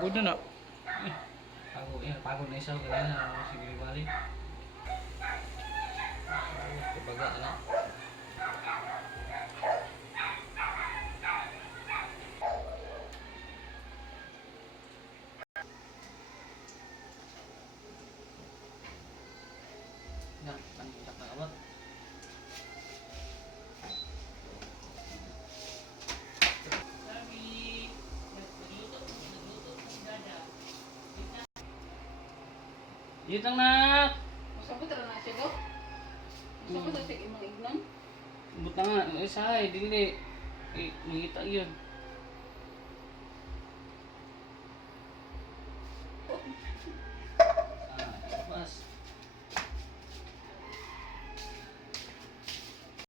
Pagod na na. Pagod na isa ko kanina. Sige balik. Kebaga na. Nah, pantak na awat. Dito nak. Masabot ra na siya go. Masabot ra siya imong ignon. Buta nga, isahay, dili. Makita yun. Mas.